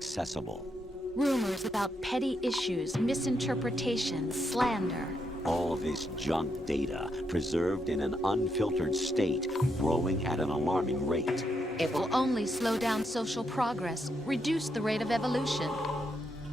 accessible. Rumors about petty issues, misinterpretations, slander. All this junk data, preserved in an unfiltered state, growing at an alarming rate. It will only slow down social progress, reduce the rate of evolution.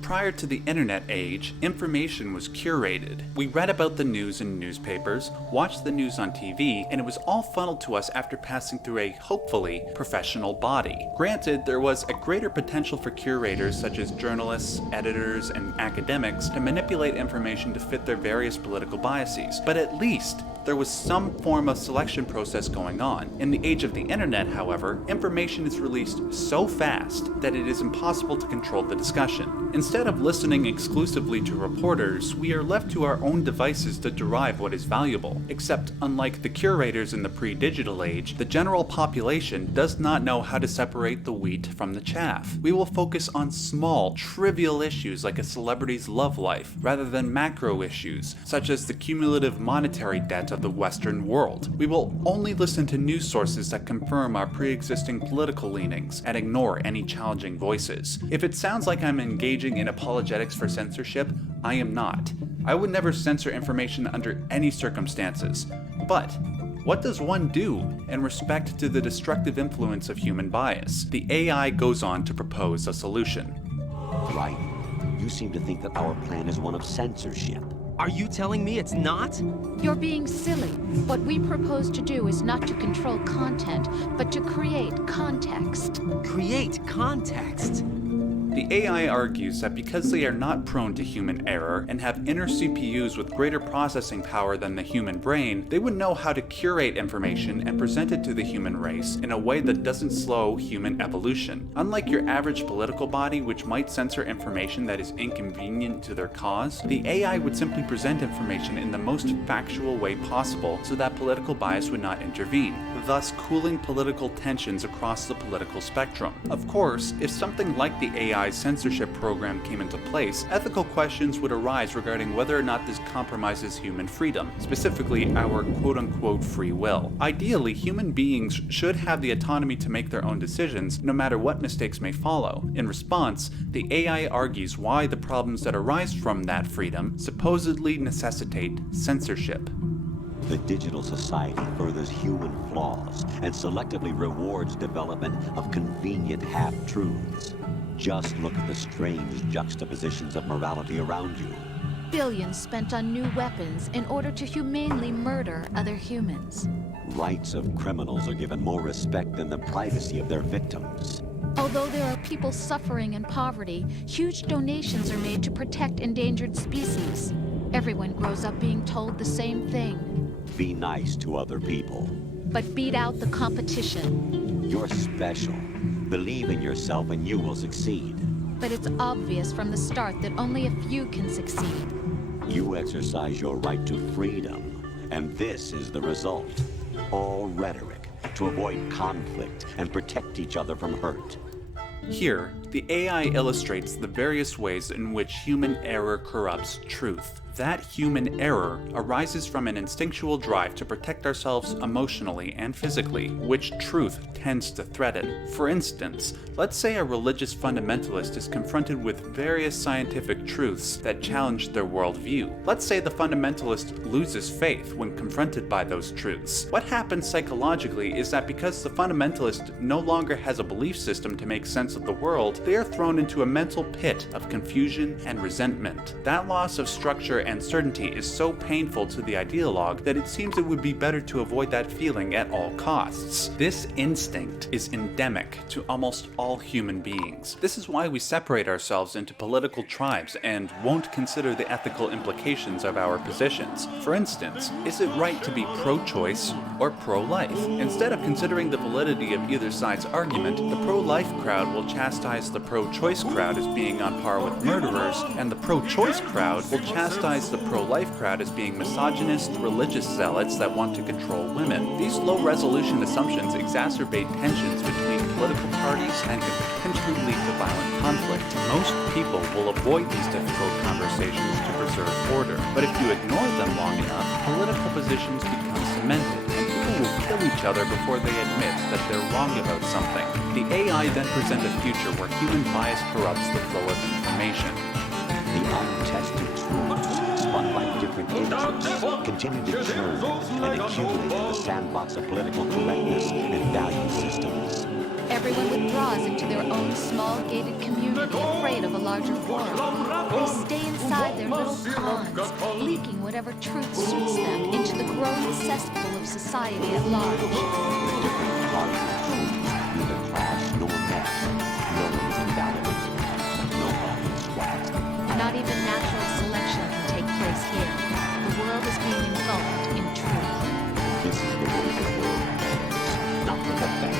Prior to the internet age, information was curated. We read about the news in newspapers, watched the news on TV, and it was all funneled to us after passing through a, hopefully, professional body. Granted, there was a greater potential for curators such as journalists, editors, and academics to manipulate information to fit their various political biases, but at least there was some form of selection process going on. In the age of the internet, however, information is released so fast that it is impossible to control the discussion. Instead of listening exclusively to reporters, we are left to our own devices to derive what is valuable. Except, unlike the curators in the pre-digital age, the general population does not know how to separate the wheat from the chaff. We will focus on small, trivial issues like a celebrity's love life, rather than macro issues, such as the cumulative monetary debt of the Western world. We will only listen to news sources that confirm our pre-existing political leanings and ignore any challenging voices. If it sounds like I'm engaging in apologetics for censorship, I am not. I would never censor information under any circumstances. But what does one do in respect to the destructive influence of human bias? The AI goes on to propose a solution. Right. You seem to think that our plan is one of censorship. Are you telling me it's not? You're being silly. What we propose to do is not to control content, but to create context. Create context? The AI argues that because they are not prone to human error and have inner CPUs with greater processing power than the human brain, they would know how to curate information and present it to the human race in a way that doesn't slow human evolution. Unlike your average political body, which might censor information that is inconvenient to their cause, the AI would simply present information in the most factual way possible so that political bias would not intervene, thus cooling political tensions across the political spectrum. Of course, if something like the AI censorship program came into place, ethical questions would arise regarding whether or not this compromises human freedom, specifically our quote-unquote free will. Ideally, human beings should have the autonomy to make their own decisions, no matter what mistakes may follow. In response, the AI argues why the problems that arise from that freedom supposedly necessitate censorship. The digital society furthers human flaws and selectively rewards development of convenient half-truths. Just look at the strange juxtapositions of morality around you. Billions spent on new weapons in order to humanely murder other humans. Rights of criminals are given more respect than the privacy of their victims. Although there are people suffering in poverty, huge donations are made to protect endangered species. Everyone grows up being told the same thing. Be nice to other people. But beat out the competition. You're special. Believe in yourself and you will succeed. But it's obvious from the start that only a few can succeed. You exercise your right to freedom, and this is the result. All rhetoric to avoid conflict and protect each other from hurt. Here, the AI illustrates the various ways in which human error corrupts truth. That human error arises from an instinctual drive to protect ourselves emotionally and physically, which truth tends to threaten. For instance, let's say a religious fundamentalist is confronted with various scientific truths that challenge their worldview. Let's say the fundamentalist loses faith when confronted by those truths. What happens psychologically is that because the fundamentalist no longer has a belief system to make sense of the world, they are thrown into a mental pit of confusion and resentment. That loss of structure and certainty is so painful to the ideologue that it seems it would be better to avoid that feeling at all costs. This instinct is endemic to almost all human beings. This is why we separate ourselves into political tribes and won't consider the ethical implications of our positions. For instance, is it right to be pro-choice or pro-life? Instead of considering the validity of either side's argument, the pro-life crowd will chastise the pro-choice crowd as being on par with murderers, and the pro-choice crowd will chastise the pro-life crowd as being misogynist, religious zealots that want to control women. These low-resolution assumptions exacerbate tensions between political parties and can potentially lead to violent conflict. Most people will avoid these difficult conversations to preserve order, but if you ignore them long enough, political positions become cemented, and people will kill each other before they admit that they're wrong about something. The AI then present a future where human bias corrupts the flow of information. The untested truths, spun by different agents, continue to churn and accumulate in the sandbox of political correctness and value systems. Everyone withdraws into their own small gated community, afraid of a larger forum. They stay inside their little ponds, leaking whatever truth suits them into the growing cesspool of society at large. With different parts of truths, neither clash nor match. No one is invalidated. No one is flat. Not even natural selection can take place here. The world is being engulfed in truth. This is the way the world goes, not with a bang.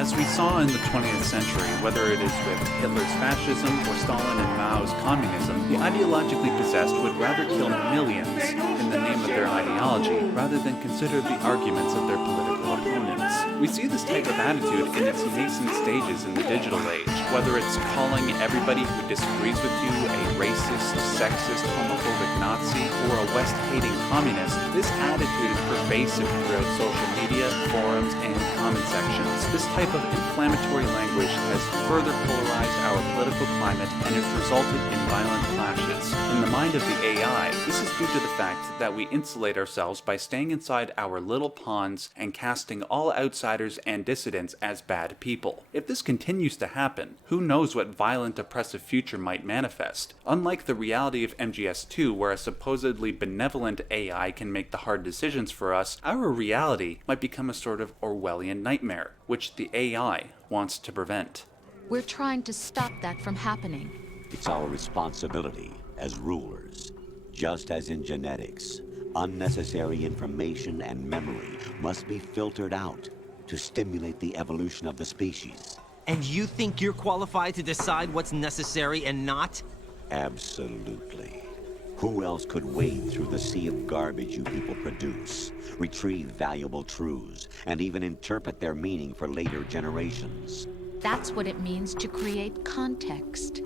As we saw in the 20th century, whether it is with Hitler's fascism or Stalin and Mao's communism, the ideologically possessed would rather kill millions in the name of their ideology rather than consider the arguments of their political opponents. We see this type of attitude in its nascent stages in the digital age, whether it's calling everybody who disagrees with you a racist, sexist, homophobic Nazi, or a West-hating communist. This attitude is pervasive throughout social media, forums, and comment sections. This type of inflammatory language has further polarized our political climate and has resulted in violent clashes. In the mind of the AI, this is due to the fact that we insulate ourselves by staying inside our little ponds and casting all outsiders and dissidents as bad people. If this continues to happen, who knows what violent oppressive future might manifest? Unlike the reality of MGS2, where a supposedly benevolent AI can make the hard decisions for us, our reality might become a sort of Orwellian nightmare, which the AI wants to prevent. We're trying to stop that from happening. It's our responsibility as rulers. Just as in genetics, unnecessary information and memory must be filtered out to stimulate the evolution of the species. And you think you're qualified to decide what's necessary and not? Absolutely. Who else could wade through the sea of garbage you people produce, retrieve valuable truths, and even interpret their meaning for later generations? That's what it means to create context.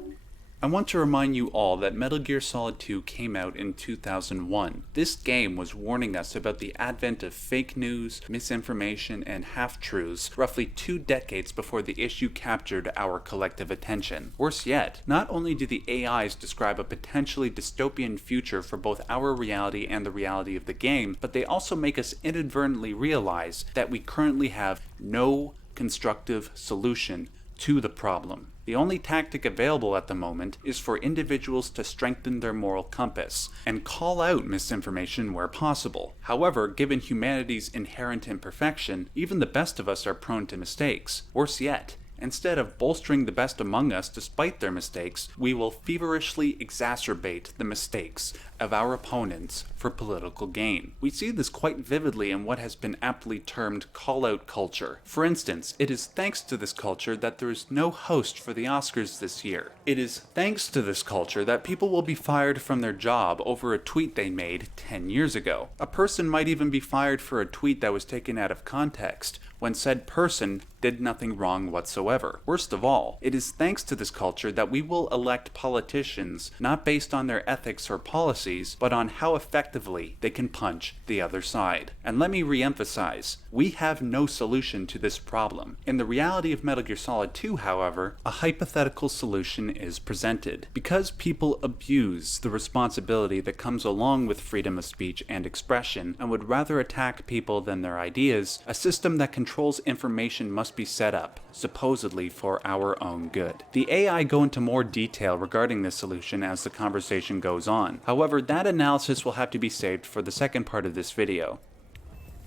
I want to remind you all that Metal Gear Solid 2 came out in 2001. This game was warning us about the advent of fake news, misinformation, and half-truths roughly 2 decades before the issue captured our collective attention. Worse yet, not only do the AIs describe a potentially dystopian future for both our reality and the reality of the game, but they also make us inadvertently realize that we currently have no constructive solution to the problem. The only tactic available at the moment is for individuals to strengthen their moral compass and call out misinformation where possible. However, given humanity's inherent imperfection, even the best of us are prone to mistakes. Worse yet, instead of bolstering the best among us despite their mistakes, we will feverishly exacerbate the mistakes of our opponents for political gain. We see this quite vividly in what has been aptly termed call-out culture. For instance, it is thanks to this culture that there is no host for the Oscars this year. It is thanks to this culture that people will be fired from their job over a tweet they made 10 years ago. A person might even be fired for a tweet that was taken out of context, when said person did nothing wrong whatsoever. Worst of all, it is thanks to this culture that we will elect politicians not based on their ethics or policies, but on how effectively they can punch the other side. And let me re-emphasize, we have no solution to this problem. In the reality of Metal Gear Solid 2, however, a hypothetical solution is presented. Because people abuse the responsibility that comes along with freedom of speech and expression, and would rather attack people than their ideas, a system that controls information must be set up, supposedly for our own good. The AI go into more detail regarding this solution as the conversation goes on. However, that analysis will have to be saved for the second part of this video.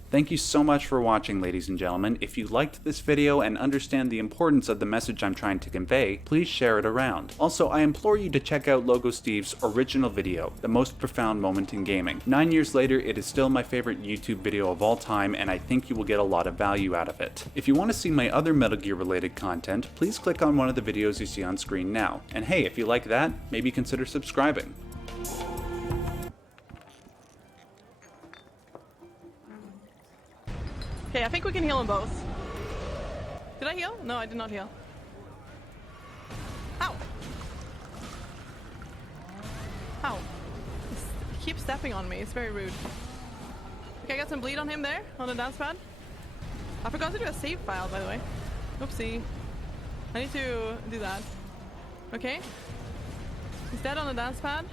Thank you so much for watching, ladies and gentlemen. If you liked this video and understand the importance of the message I'm trying to convey, please share it around. Also, I implore you to check out Logo Steve's original video, The Most Profound Moment in Gaming. 9 years later, it is still my favorite YouTube video of all time, and I think you will get a lot of value out of it. If you want to see my other Metal Gear related content, please click on one of the videos you see on screen now. And hey, if you like that, maybe consider subscribing. Okay, I think we can heal them both. Did I heal? No, I did not heal. Ow! Ow. He keeps stepping on me, it's very rude. Okay, I got some bleed on him there, on the dance pad. I forgot to do a save file, by the way. Oopsie. I need to do that. Okay. He's dead on the dance pad.